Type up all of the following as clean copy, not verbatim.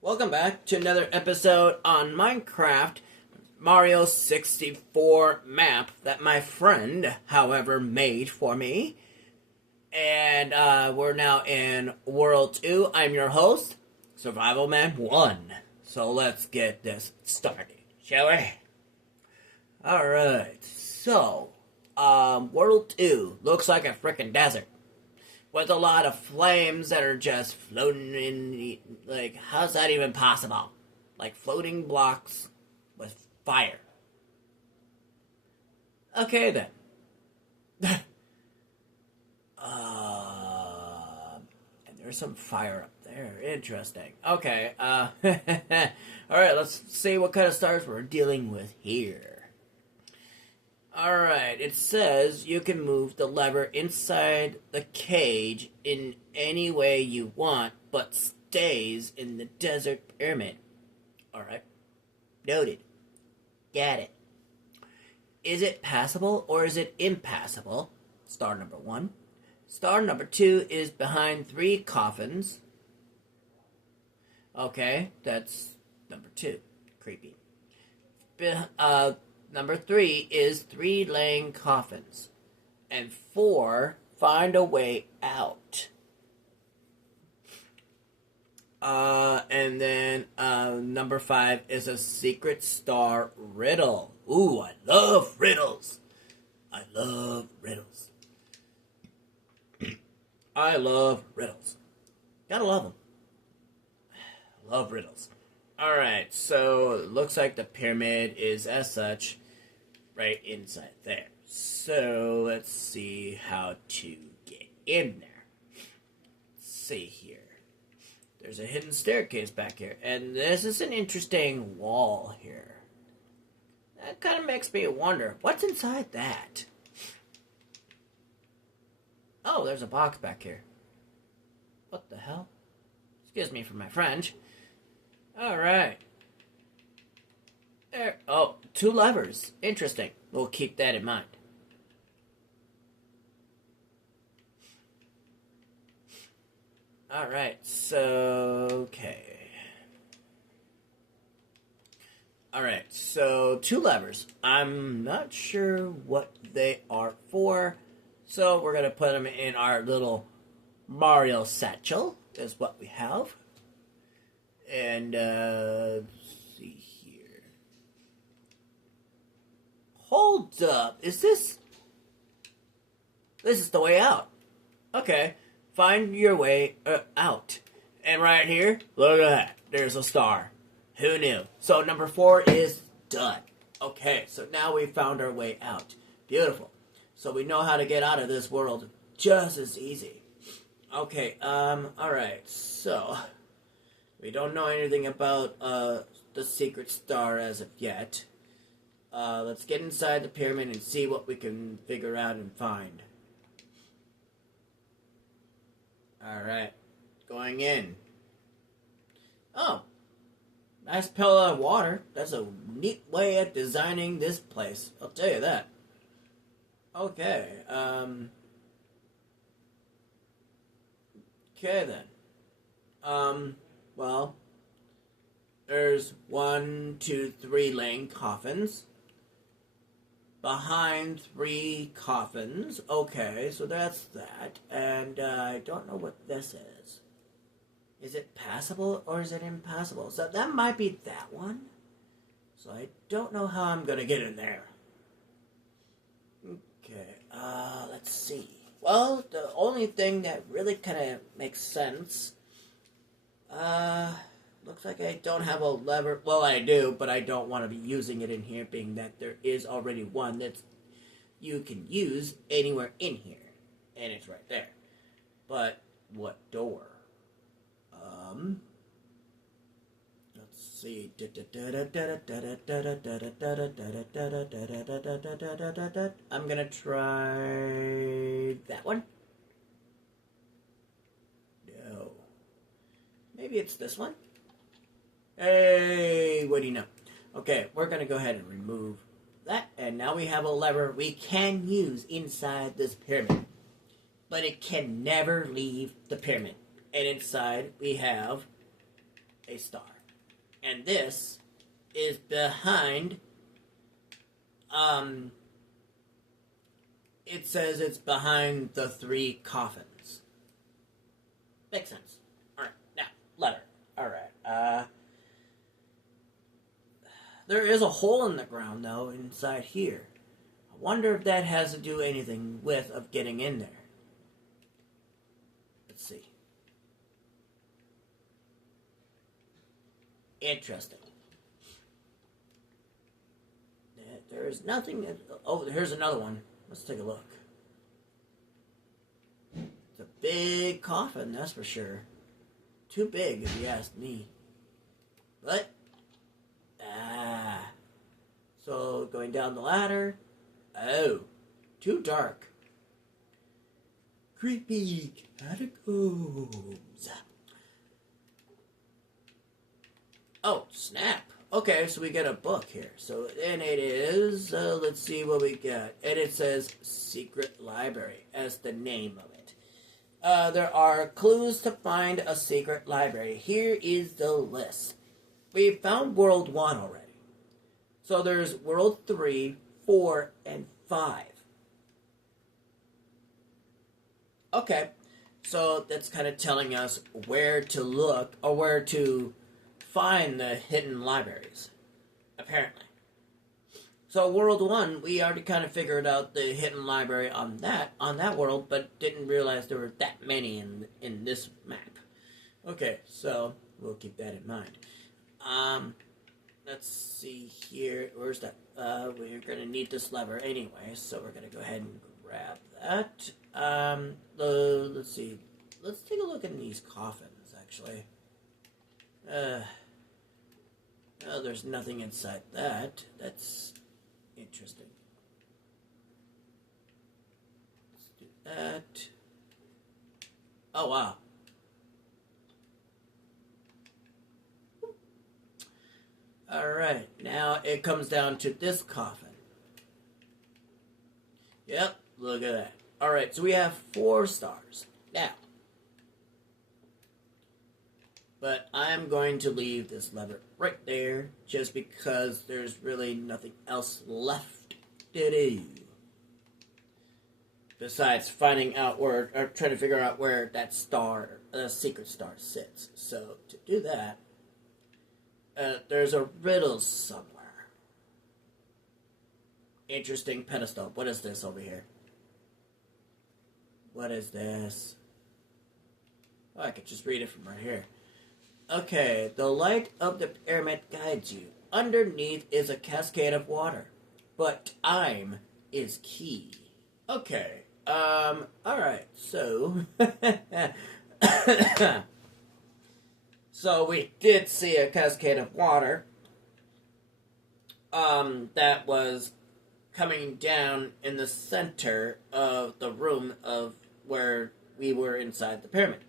Welcome back to another episode on Minecraft Mario 64 map that my friend, however, made for me. And we're now in World 2. I'm your host, Survival Man 1. So let's get this started, shall we? Alright, so, World 2 looks like a freaking desert. With a lot of flames that are just floating in the, like, how's that even possible? Like floating blocks with fire. Okay then. And there's some fire up there. Interesting. Okay, alright, let's see what kind of stars we're dealing with here. Alright, it says you can move the lever inside the cage in any way you want, but stays in the desert pyramid. Alright, noted. Got it. Is it passable or is it impassable? Star number 1. Star number 2 is behind 3 coffins. Okay, that's number 2. Creepy. Number 3 is 3 laying coffins. And 4, find a way out. And then number 5 is a secret star riddle. Ooh, I love riddles. I love riddles. I love riddles. Gotta love them. Love riddles. Alright, so it looks like the pyramid is as such right inside there. So let's see how to get in there. Let's see here. There's a hidden staircase back here, and this is an interesting wall here. That kind of makes me wonder, what's inside that? Oh, there's a box back here. What the hell? Excuse me for my French. Alright. There. Oh, 2 levers. Interesting. We'll keep that in mind. Alright, so... okay. Alright, so 2 levers. I'm not sure what they are for, so we're going to put them in our little Mario satchel, is what we have. And, let's see here. Hold up. Is this... this is the way out. Okay. Find your way out. And right here, look at that. There's a star. Who knew? So number 4 is done. Okay, so now we found our way out. Beautiful. So we know how to get out of this world just as easy. Okay, alright, so... we don't know anything about the secret star as of yet. Let's get inside the pyramid and see what we can figure out and find. Alright, going in. Oh, nice pillow of water. That's a neat way of designing this place, I'll tell you that. Okay, okay then. Well, there's 1, 2, 3 laying coffins. Behind 3 coffins. Okay, so that's that. And I don't know what this is. Is it passable or is it impassable? So that might be that one. So I don't know how I'm going to get in there. Okay, let's see. Well, the only thing that really kind of makes sense... looks like I don't have a lever. Well, I do, but I don't want to be using it in here, being that there is already one that you can use anywhere in here. And it's right there. But, what door? Let's see. I'm gonna try that one. No. Maybe it's this one? Hey, what do you know? Okay, we're going to go ahead and remove that. And now we have a lever we can use inside this pyramid. But it can never leave the pyramid. And inside we have a star. And this is behind, it says it's behind the 3 coffins. Makes sense. Alright, now, lever. Alright, there is a hole in the ground, though, inside here. I wonder if that has to do anything with of getting in there. Let's see. Interesting. There is nothing... Oh, here's another one. Let's take a look. It's a big coffin, that's for sure. Too big, if you ask me. But... So, going down the ladder. Oh, too dark. Creepy catacombs. Oh, snap. Okay, so we get a book here. So, and it is, let's see what we got. And it says Secret Library as the name of it. There are clues to find a secret library. Here is the list. We found World 1 already. So there's World 3, 4, and 5. Okay, so that's kind of telling us where to look, or where to find the hidden libraries, apparently. So World 1, we already kind of figured out the hidden library on that world, but didn't realize there were that many in this map. Okay, so we'll keep that in mind. Let's see here. Where's that? We're going to need this lever anyway, so we're going to go ahead and grab that. Let's see. Let's take a look at these coffins, actually. Oh, there's nothing inside that. That's interesting. Let's do that. Oh, wow. Alright, now it comes down to this coffin. Yep, look at that. Alright, so we have 4 stars. Now, but I'm going to leave this lever right there, just because there's really nothing else left to do. Besides finding out where, or trying to figure out where that star, secret star sits. So, to do that, there's a riddle somewhere. Interesting pedestal. What is this over here? What is this? Oh, I could just read it from right here. Okay, the light of the pyramid guides you. Underneath is a cascade of water, but time is key. Okay, alright, so... So we did see a cascade of water that was coming down in the center of the room of where we were inside the pyramid.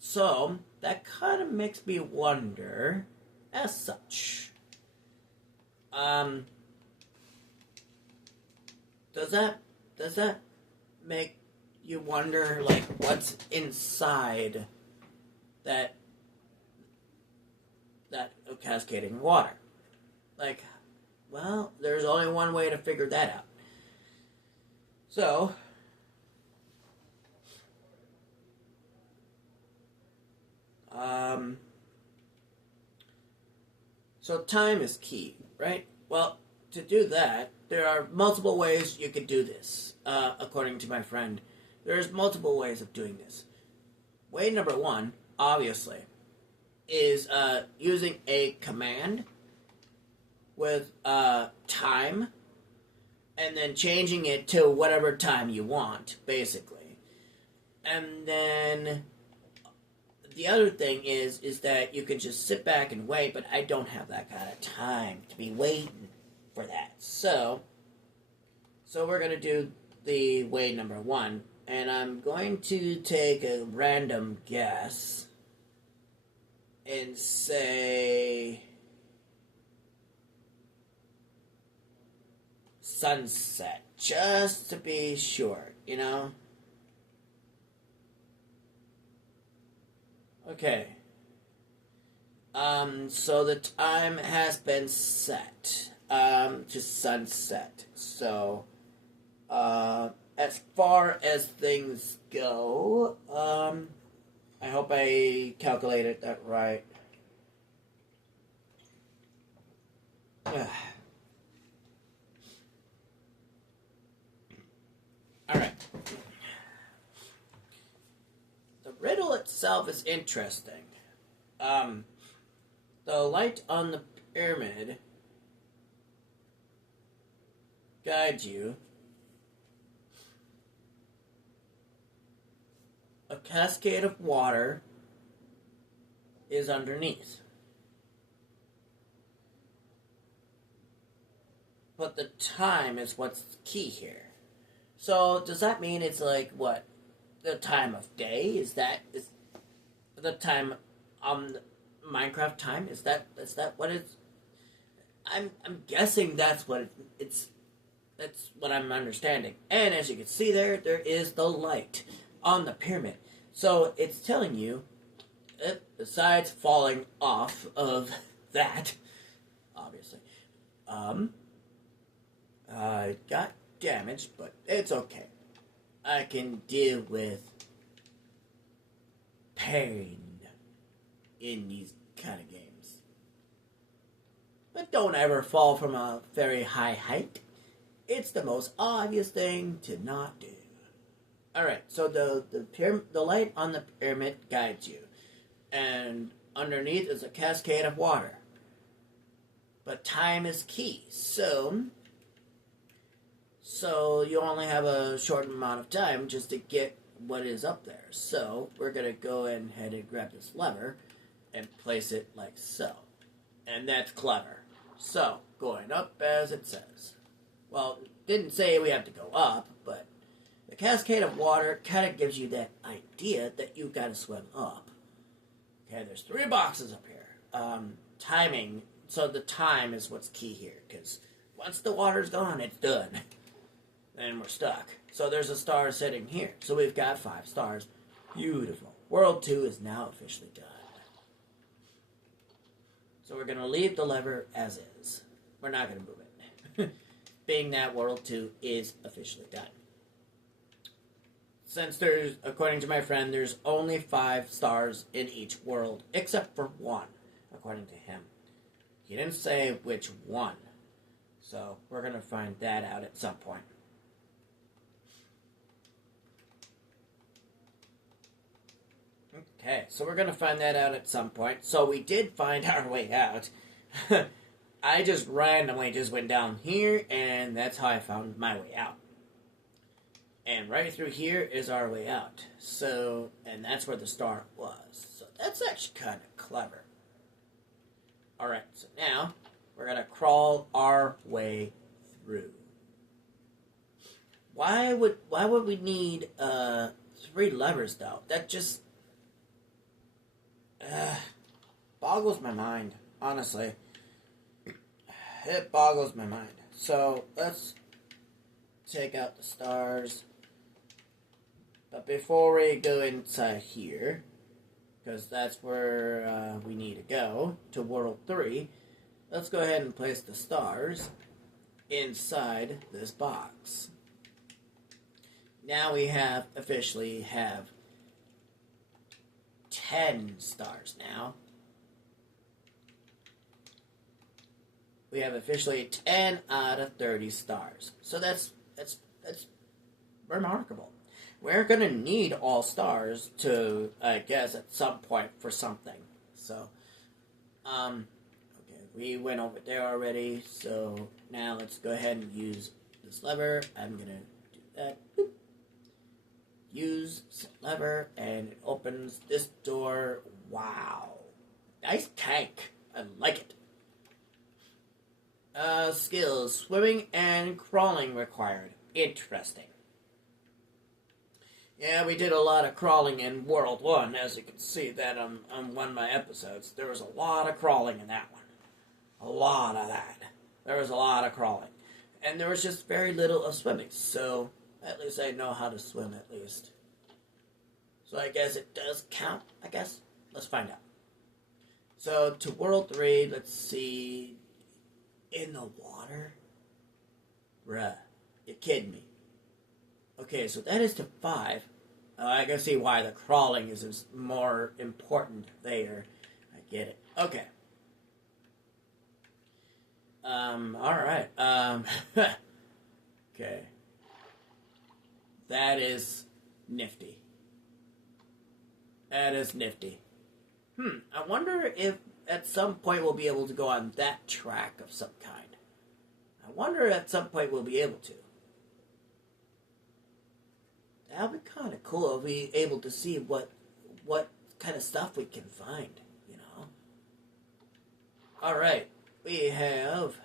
So that kind of makes me wonder, as such, does that make you wonder, like, what's inside that cascading water? Like, well, there's only one way to figure that out. So time is key, right? Well, to do that, there are multiple ways you could do this, according to my friend. There's multiple ways of doing this. Way number 1, obviously, is using a command with time, and then changing it to whatever time you want, basically. And then the other thing is that you can just sit back and wait, but I don't have that kind of time to be waiting for that. So we're going to do the way number 1, and I'm going to take a random guess and say sunset, just to be sure, you know? Okay. So the time has been set, to sunset. So, as far as things go, I hope I calculated that right. Alright. The riddle itself is interesting. The light on the pyramid guides you. A cascade of water is underneath. But the time is what's key here. So does that mean it's like what? The time of day? Is the time Minecraft time? Is that what it's I'm guessing that's what that's what I'm understanding. And as you can see there is the light on the pyramid. So it's telling you, besides falling off of that, obviously, it got damaged, but it's okay. I can deal with pain in these kind of games. But don't ever fall from a very high height. It's the most obvious thing to not do. Alright, so the light on the pyramid guides you. And underneath is a cascade of water. But time is key. So you only have a short amount of time just to get what is up there. So we're going to go ahead and grab this lever and place it like so. And that's clever. So, going up as it says. Well, it didn't say we have to go up, but the cascade of water kind of gives you that idea that you've got to swim up. Okay, there's 3 boxes up here. Timing. So the time is what's key here, because once the water's gone, it's done. Then we're stuck. So there's a star sitting here. So we've got 5 stars. Beautiful. World 2 is now officially done. So we're going to leave the lever as is. We're not going to move it. Being that World 2 is officially done. Since there's, according to my friend, there's only 5 stars in each world, except for 1, according to him. He didn't say which one. So we're going to find that out at some point. Okay, so we're going to find that out at some point. So we did find our way out. I just randomly just went down here, and that's how I found my way out. And right through here is our way out. So, and that's where the star was. So that's actually kind of clever. Alright, so now we're going to crawl our way through. Why would we need 3 levers, though? That just boggles my mind, honestly. It boggles my mind. So, let's take out the stars. But before we go inside here, because that's where we need to go, to World 3, let's go ahead and place the stars inside this box. Now we officially have 10 stars now. We have officially 10 out of 30 stars. So that's remarkable. We're going to need all stars to, I guess, at some point for something. So, okay, we went over there already. So now let's go ahead and use this lever. I'm going to do that. Boop. Use lever, and it opens this door. Wow. Nice tank. I like it. Skills. Swimming and crawling required. Interesting. Yeah, we did a lot of crawling in World 1, as you can see that on one of my episodes. There was a lot of crawling in that one. A lot of that. There was a lot of crawling. And there was just very little of swimming, so at least I know how to swim, at least. So I guess it does count, I guess. Let's find out. So to World 3, let's see. In the water? Bruh, you're kidding me. Okay, so that is to 5. I can see why the crawling is more important there. I get it. Okay. Alright. Okay. That is nifty. That is nifty. I wonder if at some point we'll be able to go on that track of some kind. I wonder at some point we'll be able to. That would be kind of cool if we able to see what kind of stuff we can find, you know. Alright, we have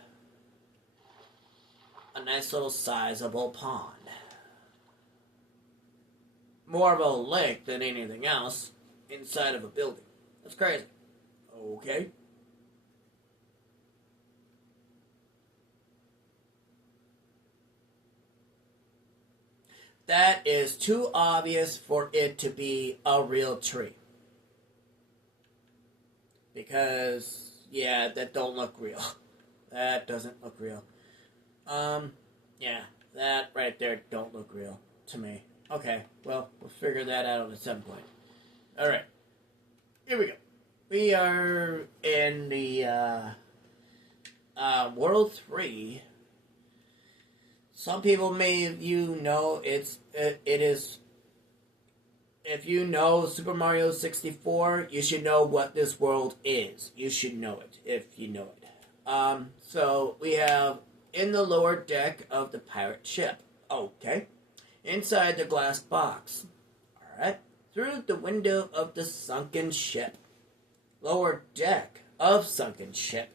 a nice little sizable pond. More of a lake than anything else inside of a building. That's crazy. Okay. That is too obvious for it to be a real tree. Because, yeah, that don't look real. That doesn't look real. Yeah, that right there don't look real to me. Okay, well, we'll figure that out at some point. Alright, here we go. We are in the, World 3. Some people may it is, if you know Super Mario 64, you should know what this world is. You should know it, if you know it. So, we have in the lower deck of the pirate ship. Okay. Inside the glass box. Alright. Through the window of the sunken ship. Lower deck of sunken ship.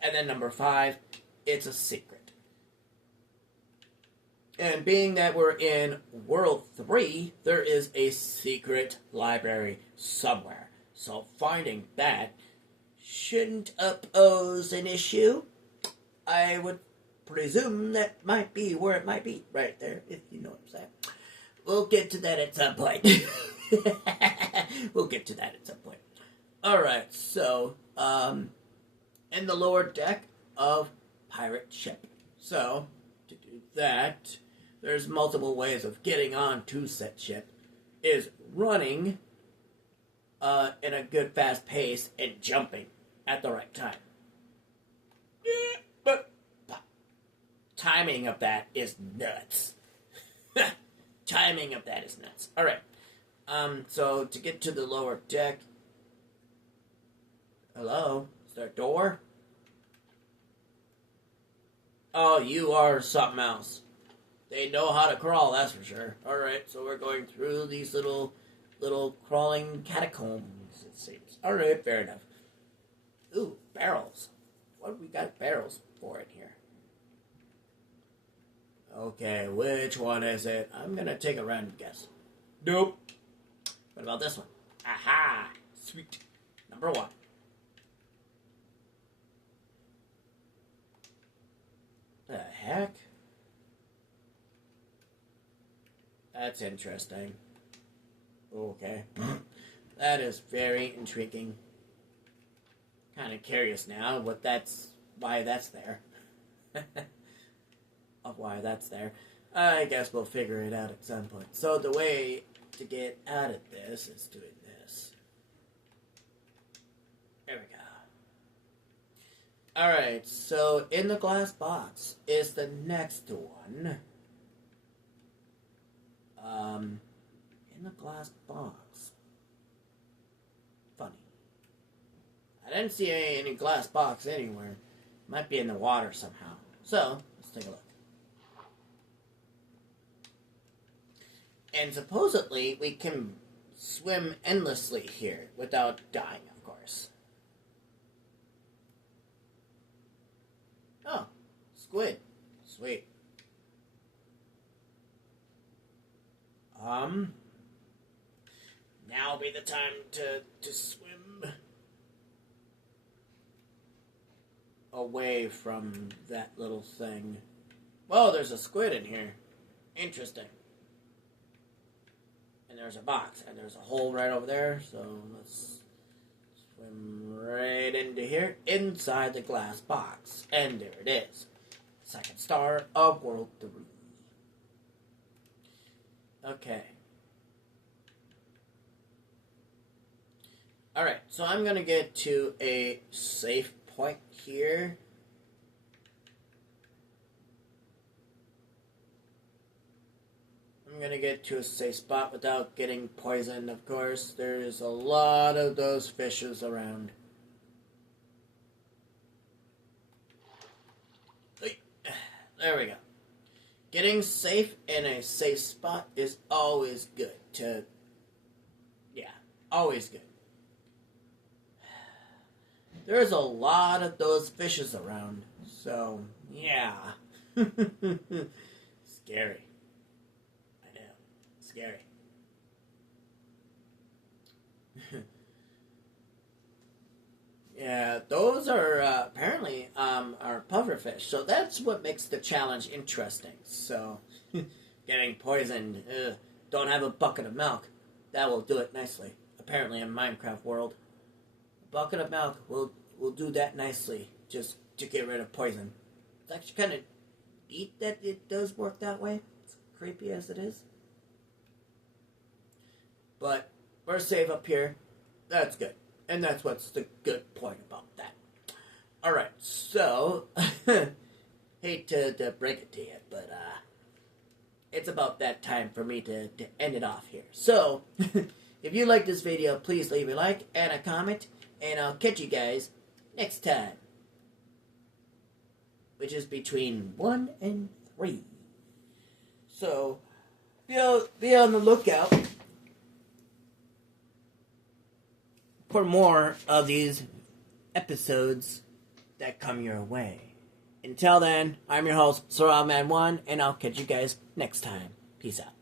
And then number 5, it's a secret. And being that we're in World 3, there is a secret library somewhere. So finding that shouldn't pose an issue. I would presume that might be where it might be. Right there, if you know what I'm saying. We'll get to that at some point. We'll get to that at some point. Alright, so, in the lower deck of pirate ship. So, to do that, there's multiple ways of getting on to said ship. Is running in a good fast pace and jumping at the right time. But timing of that is nuts. Timing of that is nuts. Alright. So to get to the lower deck. Hello? Is there a door? Oh, you are something else. They know how to crawl, that's for sure. Alright, so we're going through these little crawling catacombs, it seems. Alright, fair enough. Ooh, barrels. What have we got barrels for in here? Okay, which one is it? I'm gonna take a random guess. Nope. What about this one? Aha! Sweet. Number 1. The heck? That's interesting. Okay. That is very intriguing. Kind of curious now why that's there. Of why that's there. I guess we'll figure it out at some point. So the way to get out of this is doing this. There we go. Alright, so in the glass box is the next one. In the glass box. Funny. I didn't see any glass box anywhere. Might be in the water somehow. So, let's take a look. And supposedly, we can swim endlessly here without dying, of course. Oh, squid. Sweet. Now be the time to swim away from that little thing. Whoa, there's a squid in here. Interesting. And there's a box, and there's a hole right over there, so let's Swim right into here, inside the glass box. And there it is. Second star of World 3. Okay. Alright, so I'm going to get to a safe point here. I'm going to get to a safe spot without getting poisoned, of course. There's a lot of those fishes around. There we go. Getting safe in a safe spot is always good always good. There's a lot of those fishes around, so yeah. Scary. I know. Scary. Yeah, those are apparently are pufferfish, so that's what makes the challenge interesting. So, getting poisoned, don't have a bucket of milk, that will do it nicely. Apparently in Minecraft world, a bucket of milk will do that nicely, just to get rid of poison. It's actually kind of neat that it does work that way, as creepy as it is. But we're safe up here, that's good. And that's what's the good point about that. Alright, so, hate to break it to you, but it's about that time for me to end it off here. So, if you like this video, please leave a like and a comment, and I'll catch you guys next time. Which is between 1 and 3. So, be on the lookout for more of these episodes that come your way. Until then, I'm your host, SurroundMan1, and I'll catch you guys next time. Peace out.